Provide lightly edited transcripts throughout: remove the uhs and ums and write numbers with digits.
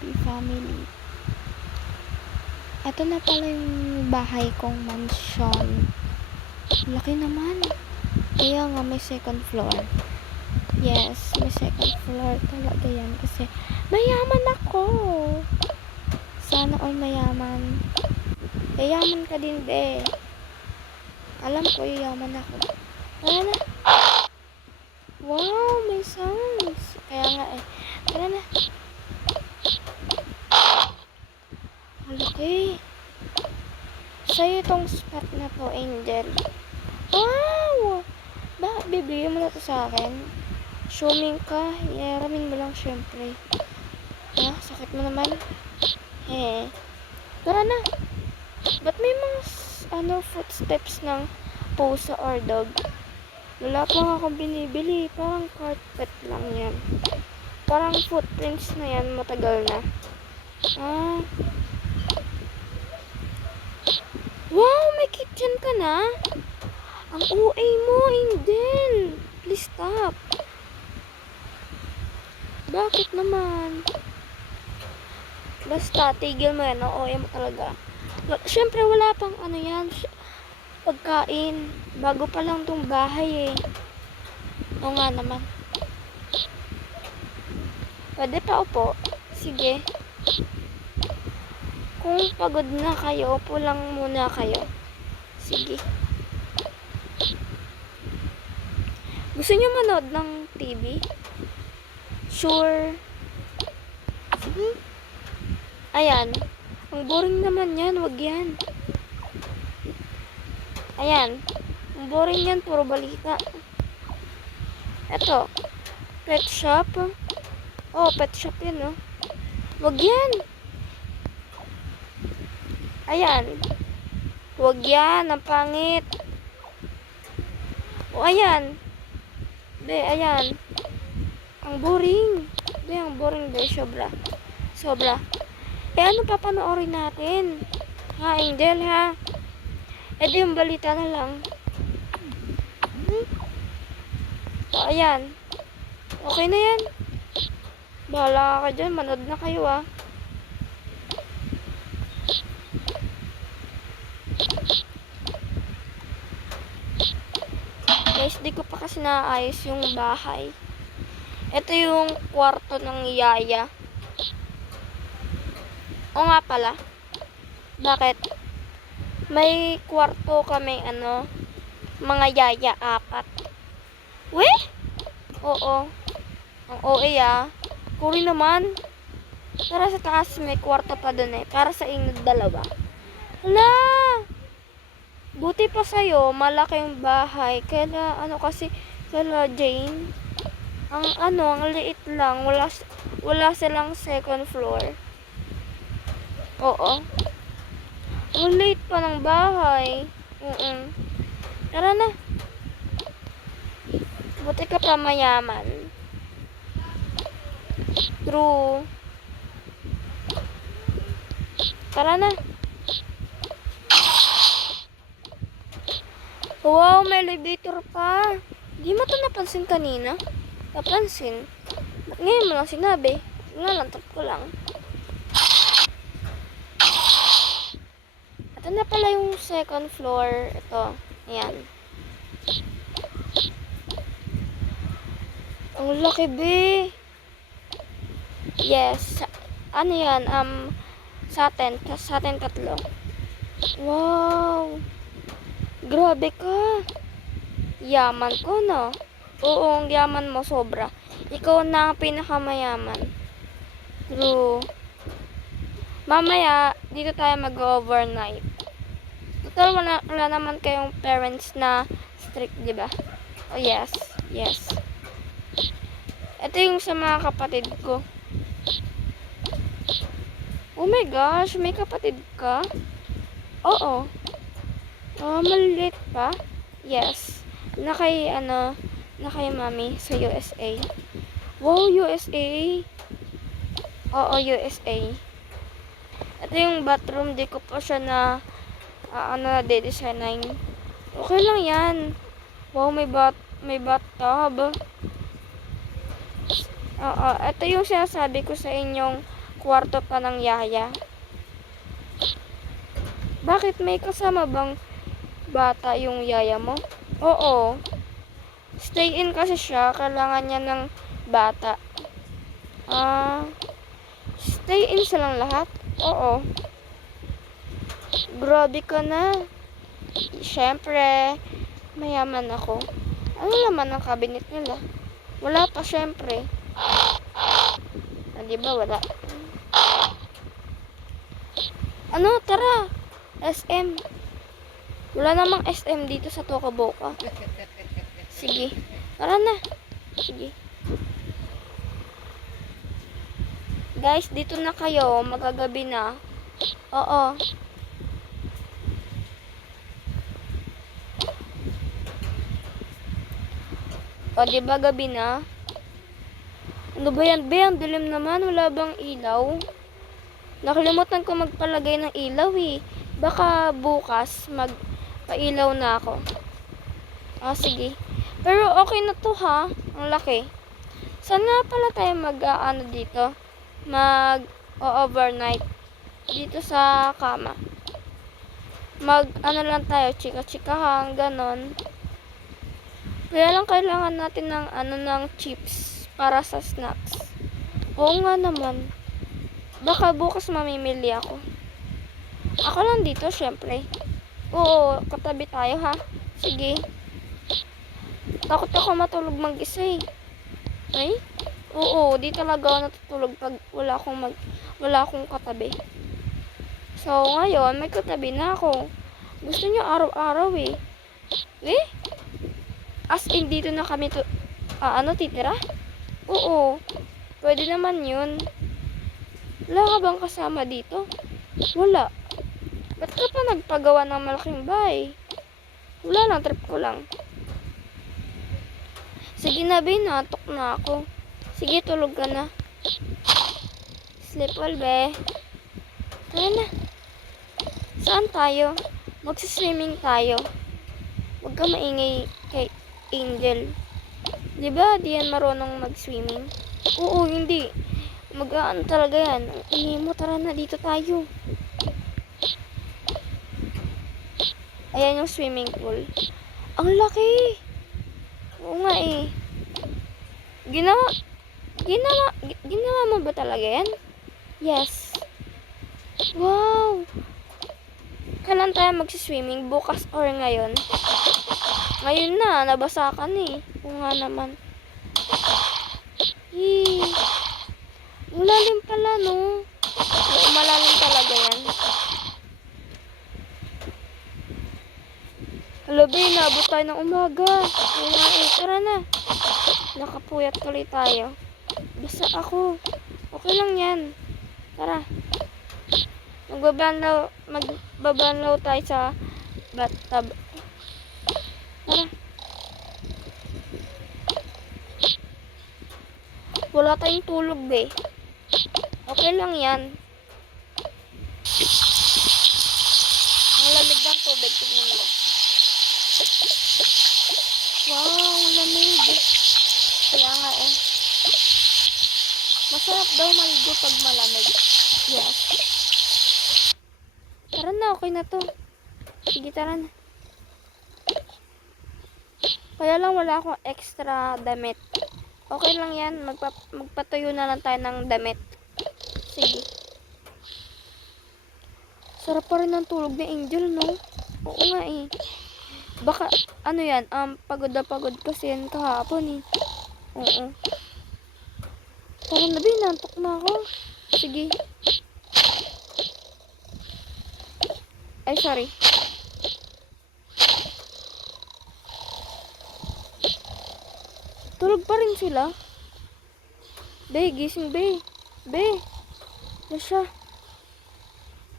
happy family. Ito na pala yung bahay kong mansion. Laki naman. Kaya nga may second floor. Yes, may second floor talaga yan kasi mayaman ako. Sana all mayaman. Yayaman ka din, be. Alam ko, yayaman ako. Tara na. Wow, may sounds. Kaya nga eh. Tara na. Okay. Sa'yo tong spot na to, Angel. Wow! Bakit bibigyan mo na to sa akin? Swimming ka. Yaramin mo lang syempre. Ah, sakit mo naman. Tara na. Ba't may mga footsteps ng pusa or dog? Wala pa nga akong binibili. Parang carpet lang yan. Parang footprints na yan. Matagal na. Ah. Wow! May kitchen ka na? Ang OA mo, Angel. Please stop. Bakit naman? Basta, tigil mo yan. OA mo talaga. Siyempre, wala pang yan. Pagkain. Bago pa lang tong bahay eh. Oo nga naman. Pwede pa upo? Sige. Kung pagod na kayo, upo lang muna kayo. Sige. Gusto niyo manood ng TV? Sure. Sige. Ayan. Ang boring naman yan. Wag yan. Ayan. Ang boring yan. Puro balita. Eto. Pet shop. Oh, pet shop yan, oh. Wag yan. Ayan. Wag yan. Ang pangit. O, ayan. Be, ayan. Ang boring. Be, ang boring, be. Sobra. Sobra. Eh, ano papanoorin natin? Ha, Angel, ha? Eh, di yung balita na lang. O, ayan. Okay na yan. Bahala ka dyan. Manood na kayo, ah. Guys, di ko pa kasi naayos yung bahay. Ito yung kwarto ng yaya. O nga pala. Bakit? May kwarto kami, mga yaya, 4. Weh? Oo. Ang OA, ah. Kuri naman. Tara sa taas, may kwarto pa dun eh. Para sa inyo dalawa. Hala! Buti pa sa'yo, malaki yung bahay. Kaya, kaya Jane, ang liit lang. Wala silang second floor. Oo. Ang liit pa ng bahay. Tara na. Buti ka pa mayaman. True. Tara na. Wow, may elevator pa. Di mo ito napansin kanina? Napansin. Ba't ngayon mo lang sinabi? Nga lang, tap ko lang. Ito na pala yung second floor. Ito. Ayan. Ang laki, be. Yes. Ano yan? Satin. Satin 3. Wow. Grabe ka. Yaman ko, no? Oo, ang yaman mo sobra. Ikaw na ang pinakamayaman. True. Mamaya, dito tayo mag-overnight. Total, wala naman kayong parents na strict, di ba? Oh, yes. Yes. Ito yung sa mga kapatid ko. Oh my gosh, may kapatid ka? Oo. Oh, maliit pa? Yes. Na kay mami sa USA. Wow, USA. Oo, USA. Ito yung bathroom, di ko pa siya de-design. Okay lang yan. Wow, may bathtub. Ito yung sinasabi ko sa inyong kwarto pa ng yaya. Bakit may kasama bang bata yung yaya mo? Oo. Stay in kasi siya. Kailangan niya ng bata. Stay in silang lahat? Oo. Grabe ka na. Siyempre, mayaman ako. Ano naman ang cabinet nila? Wala pa siyempre. Di ba wala? Ano? Tara! SM. Wala namang SM dito sa Tokaboka. Sige. Tara na. Sige. Guys, dito na kayo. Magagabi na. Oo. O, diba gabi na? Ano ba yan? Be, ang dilim naman. Wala bang ilaw? Nakalimutan ko magpalagay ng ilaw eh. Baka bukas magpailaw na ako. Sige. Pero okay na to ha. Ang laki. Saan nga pala tayo mag-ano dito? Mag-overnight. Dito sa kama. Ano lang tayo, chika-chikahan, ganon. Kaya lang kailangan natin ng chips para sa snacks. Oo nga naman. Baka bukas mamimili ako. Ako lang dito, syempre. Oo, katabi tayo ha. Sige. Takot ako matulog mag-isa eh. Ay? Oo, di talaga ako natutulog pag wala akong katabi. So, ngayon, may katabi na ako. Gusto niyo araw-araw eh. Eh? As in, dito na kami titira? Oo. Pwede naman yun. Wala ka bang kasama dito? Wala. Ba't ka pa nagpagawa ng malaking bahay? Wala lang, trip ko lang. Sige na, be. Natok na ako. Sige, tulog ka na. Sleep well, be. Tara na. Saan tayo? Magsiswimming tayo. Huwag ka maingay kay Angel. Diba, di yan marunong mag-swimming? Oo, hindi. Mag-aan talaga yan. Ang ingay mo, tara na, dito tayo. Ayan yung swimming pool. Ang laki! Oo nga eh. Ginawa mo ba talaga yan? Yes. Wow! Kailan tayo magsiswimming? Bukas or ngayon? Ngayon na, nabasa ka na eh. Oo nga naman. Malalim pala, no? Oo, malalim talaga yan. Hello, be, naabot tayo ng umaga. Oo nga eh, tara na. Nakapuyat tuloy tayo. Basta ako. Okay lang yan. Tara. Magbabanlaw tayo sa bathtub. Tara. Wala tayong tulog, be. Okay lang yan. Ang lamig ng tubig. Tignan mo. Wow, lamig. Kaya nga eh. Masarap daw maligo pag malamig. Yes. Tara na, okay na to. Sige, tara na. Kaya lang wala akong extra damit. Okay lang yan. Magpatuyo na lang tayo ng damit. Sige. Sarap pa rin ang tulog ni Angel, no? Oo nga eh. Baka, ano yan, pagod na pagod kasi yan kahapon eh. Oo. Tara na, be, nantok na ako. Sige. Ay, sorry. Tulog pa rin sila. Be, gising, be. Be. Nasya.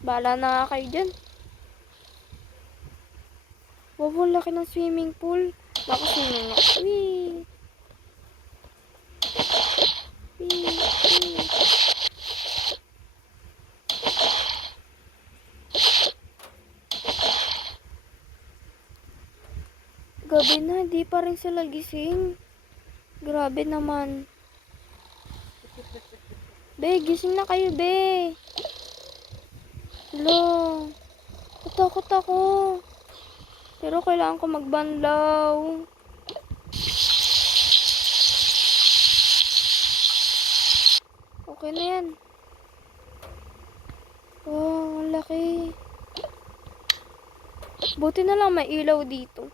Bahala na nga kayo dyan. Wow, laki ng swimming pool. Baka swimming na. Wee. Wee. Wee. Gabi na, di pa rin sila gising. Grabe naman. Be, gising na kayo, be. Hello. Natakot ako. Pero kailangan ko magbanlaw. Okay na yan. Wow, ang laki. Buti na lang may ilaw dito.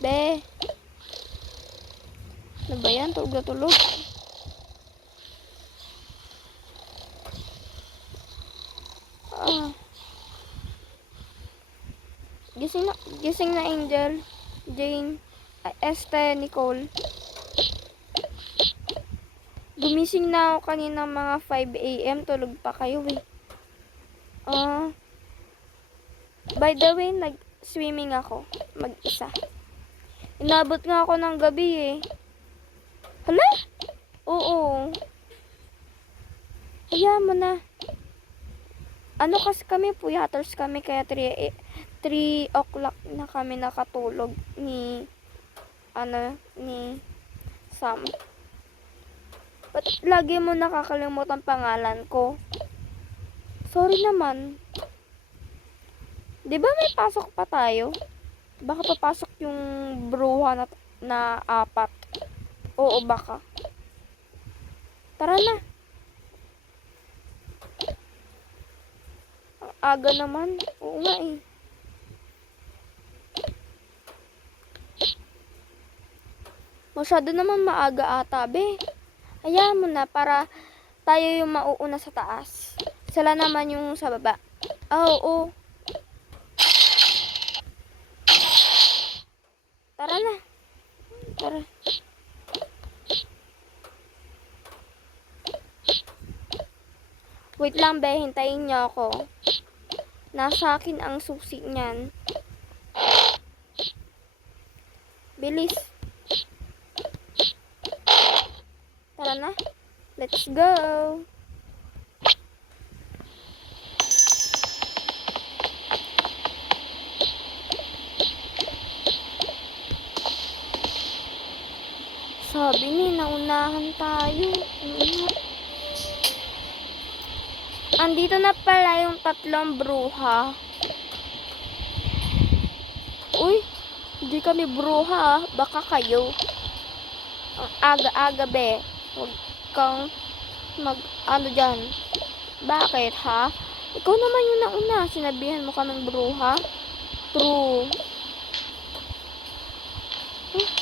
Be. Ano ba yan? Tulog na tulog. Gising na Angel. Jane. Este, Nicole. Gumising na ako kanina mga 5 AM. Tulog pa kayo eh. By the way, nag-swimming ako. Mag-isa. Inabot nga ako ng gabi eh. Hala? Oo. Hayaan mo na. Ano kasi kami, puyaters kami, kaya 3 o'clock na kami nakatulog ni Sam. Ba't lagi mo nakakalimutan pangalan ko? Sorry naman. Di ba may pasok pa tayo? Baka papasok yung bruha na 4. Oo, baka. Tara na. Ang aga naman. Oo nga eh. Masyado naman maaga ata, be. Hayaan mo na para tayo yung mauuna sa taas. Sila naman yung sa baba. Oo. Tara na. Tara. Wait lang, be. Hintayin niyo ako. Nasa akin ang susi niyan. Bilis. Tara na. Let's go. Sabi ni, naunahan tayo. Andito na pala yung 3 bruha. Uy, hindi kami bruha. Baka kayo. Ang aga-aga, be. Huwag kang dyan. Bakit, ha? Ikaw naman yung nauna. Sinabihan mo kaming bruha. True.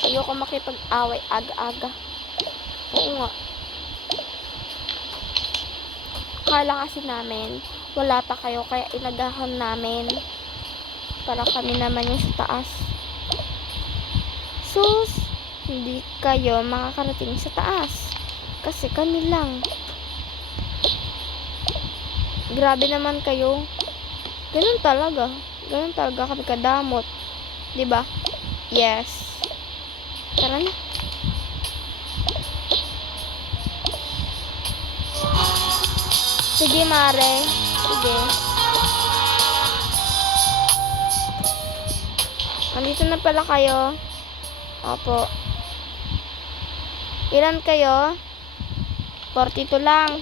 Ayoko makipag-away aga-aga. Oo nga. Akala kasi namin, wala pa kayo, kaya inagahan namin. Para kami naman yung sa taas. Sus, hindi kayo makakarating sa taas. Kasi kami lang. Grabe naman kayo. Ganun talaga. Ganun talaga kami kadamot. Diba? Yes. Tara na. Sige, Mare. Sige. Andito na pala kayo. Opo. Ilan kayo? 42 lang.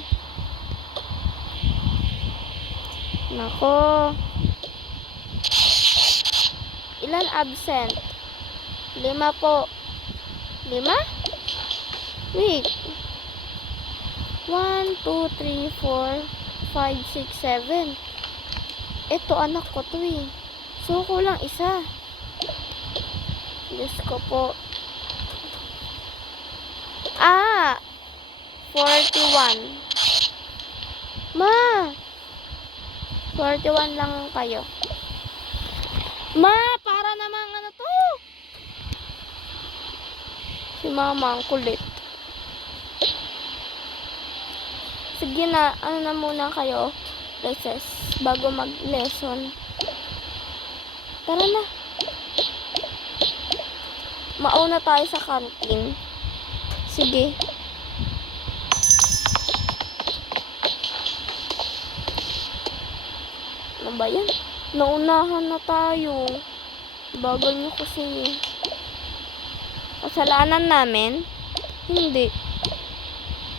Nako. Ilan absent? 5 po. 5? Wait. 1, 2, 3, 4, 5, 6, 7. Ito, anak ko to eh. So, kulang isa. Diyos ko po. 41. Ma! 41 lang kayo. Ma! Para namang ano to? Si mama ang kulit. Sige na, ano na muna kayo, recess, bago mag-lesson. Tara na. Mauna tayo sa canteen. Sige. Ano ba yan? Naunahan na tayo. Bagal nyo kasi. Kasalanan namin. Hindi.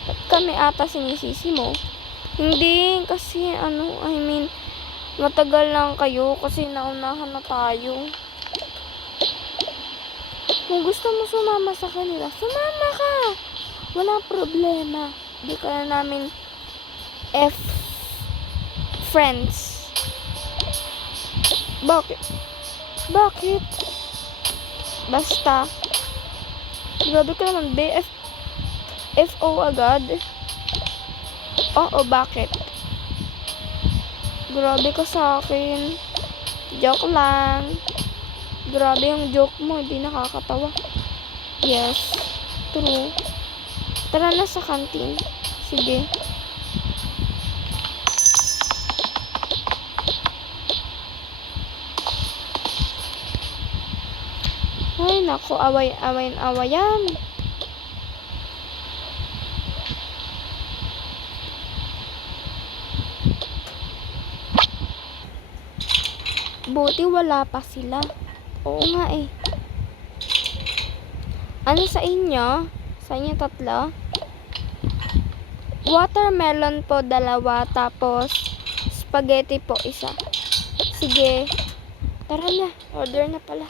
Ba't kami ata sinisisi mo? Hindi, kasi matagal lang kayo kasi naunahan na tayo. Kung gusto mo sumama sa kanila, sumama ka! Walang problema. Hindi ka na namin friends. Bakit? Bakit? Basta. Grabe ka naman, FO agad. Oo, bakit? Grabe ka sa akin. Joke lang. Grabe yung joke mo, hindi nakakatawa. Yes, true. Tara na sa kantin. Sige. Ay, naku, awayan. Buti wala pa sila. Oo nga eh. Ano sa inyo? Sa inyo tatlo? Watermelon po 2, tapos spaghetti po 1. Sige. Tara na, order na pala.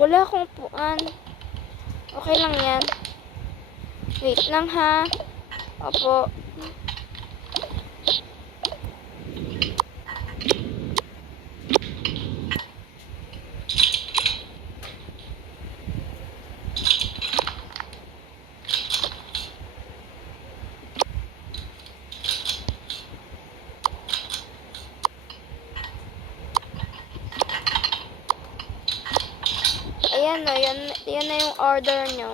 Wala akong upuan. Okay lang yan. Wait lang ha. Opo. Ayan na, yan na yung order nyo.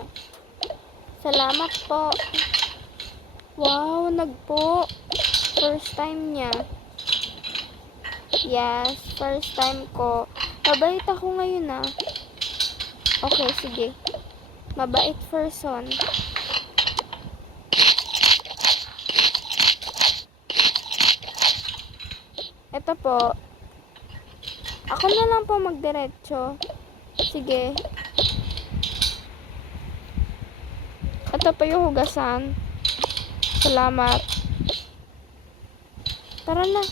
Salamat po. Wow, nagpo. First time niya. Yes, first time ko. Mabait ako ngayon ah. Okay, sige. Mabait person. Ito po. Ako na lang po magdiretso. Sige. Ito pa yung hugasan. Salamat. Tara na.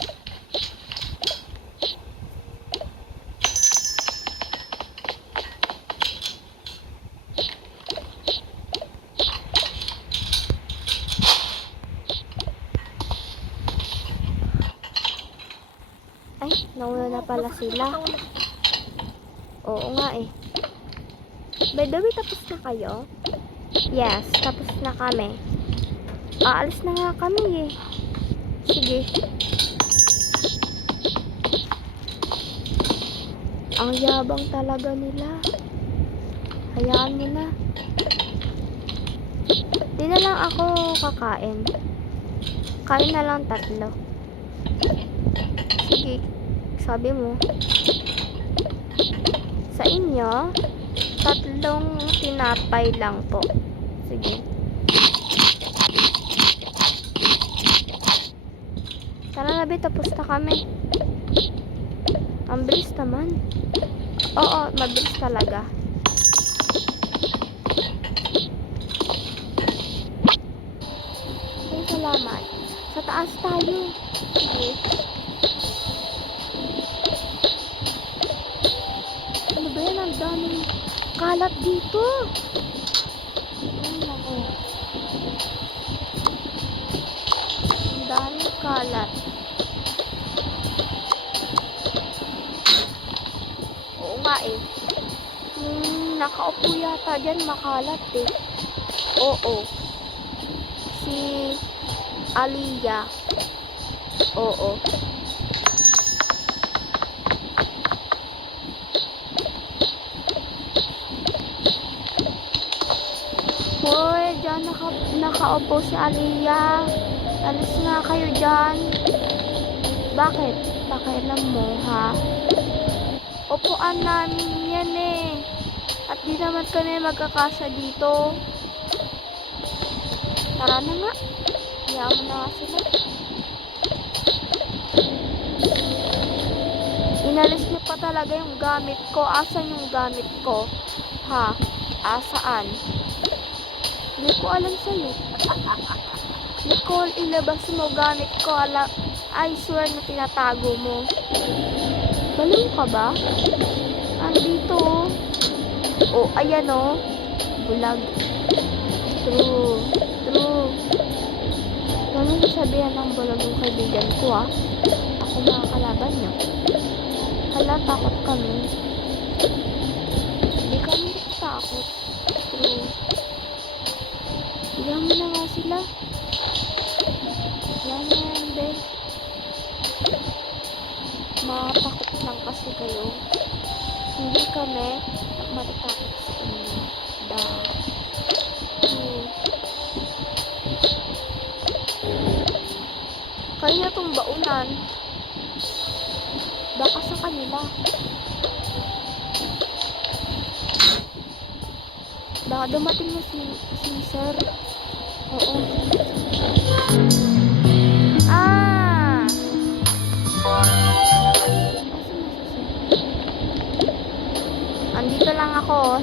Ay, nauna na pala sila. Oo nga eh. By the way, tapos na kayo? Yes, tapos na kami. Aalis na nga kami eh. Sige. Ang yabang talaga nila. Hayaan mo na. Di na lang ako kakain. Kain na lang 3. Sige. Sabi mo. Sa inyo, 3 tinapay lang po. Sige. Tara na be, tapos na kami. Ang bilis naman. Oo, mabilis talaga. Ay, salamat. Sa taas tayo. Sige. Ano ba yan? Ang daming kalat dito. Ay, naku. Ang daming kalat. Oo nga eh. Nakaupo yata dyan, makalat eh. Oo. Si Aliyah. Oo. Hoy, dyan nakaupo si Aliyah. Alis nga kayo dyan. Bakit? Pakialam mo, ha? Upuan namin yan eh. At di naman kami magkakasya dito. Tara na nga. Hayaan mo na nga sila. Inalis niyo pa talaga yung gamit ko. Asan yung gamit ko? Ha? Asaan? Hindi ko alam sa'yo. Nicole, ilabas mo gamit ko. I swear na tinatago mo. Baliw ka ba? Andito. Oh, ayan oh. Bulag. True. True. Ano sasabihan ng bulag yung kaibigan ko ah? Ako makakalaban niyo. Hala, takot kami. Hindi kami takot. True. Bigyan mo na nga sila. Yan na yan, be. Matakot lang kasi kayo. Hindi kami matatakot sa inyo. Kaya itong baunan, baka sa kanila. Baka dumating na si sir. Oo. Ah! Andito lang ako.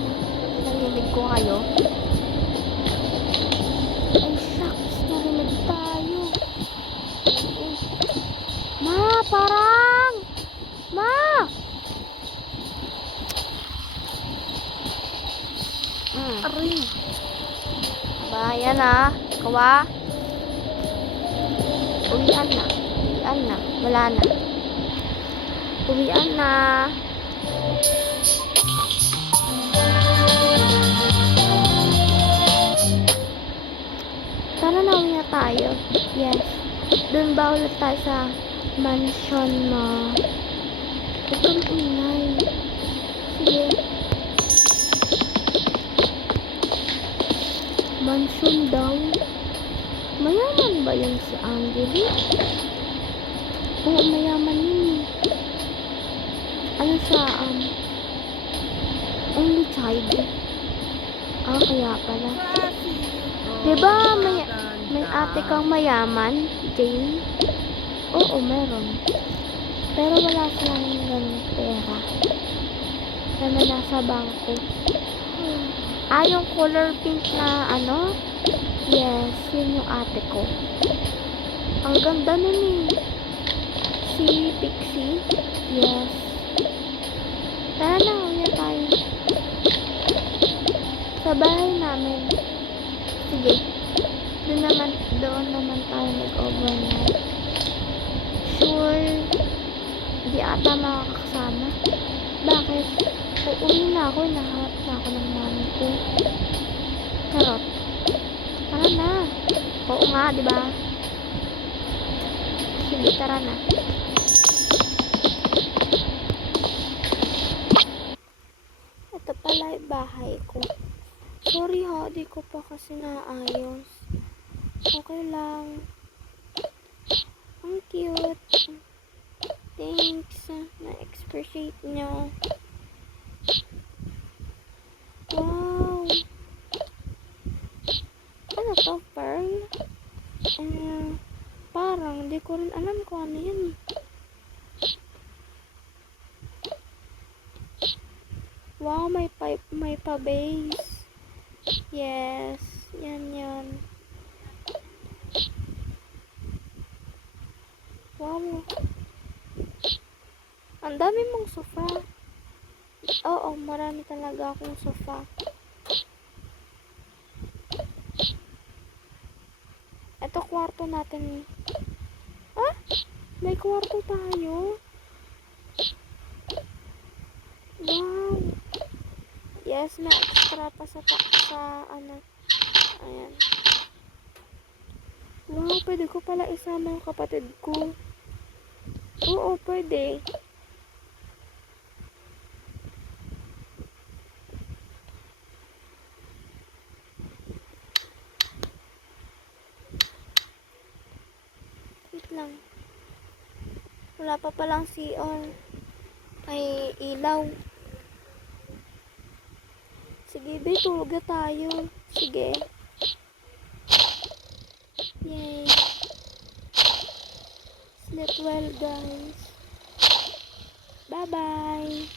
Narinig ko kayo. Ay, shucks. Narinig tayo. Ma, parang! Ma! Aray. Bayan ah. Kawa. Uwian na. Uwian na. Wala na. Uwian na. Tara na, uwi na tayo. Yes. Doon ba ulit tayo sa mansion mo? Huwag kang ingay. Sige. Mansion daw. Mayaman ba yun si Angeli? Oo, mayaman yun eh. Ano siya, only child. Ah, kaya pala. Diba may ate kang mayaman, Jane? Oo, meron. Pero wala silang ganun pera. Na nasa bangko. Ah, yung color pink na ano? Yes, yun yung ate ko. Ang ganda nun eh. Si Pixie? Yes. Tara na, uwi tayo. Sa bahay namin. Sige. Doon naman tayo mag-overnight. Sure. Hindi ata makakasama. Bakit? Uuwi na ako. Nahanap na ako ng mami ko. Charot. Tara na. Oo nga, diba? Sige, tara na. Ito pala yung bahay ko. Sorry ha, di ko pa kasi naayos. Okay lang. Ang cute. Thanks. Na-appreciate nyo. Wow. Ano to, pearl? Parang, di ko rin alam kung ano yan. Wow, may pa-base. Yes, yan. Wow. Ang dami mong sofa. Oo, marami talaga akong sofa. Ito kwarto natin. Ah? May kwarto tayo. Wow. Yes, may extra pa sa ano. Ayan. Wow, pwede ko pala isama yung kapatid ko. Oo, pwede. Wait lang. Wala pa palang CR. Ay, ilaw. Sige, be, tulog na tayo. Sige. Yay. Sleep well, guys. Bye-bye!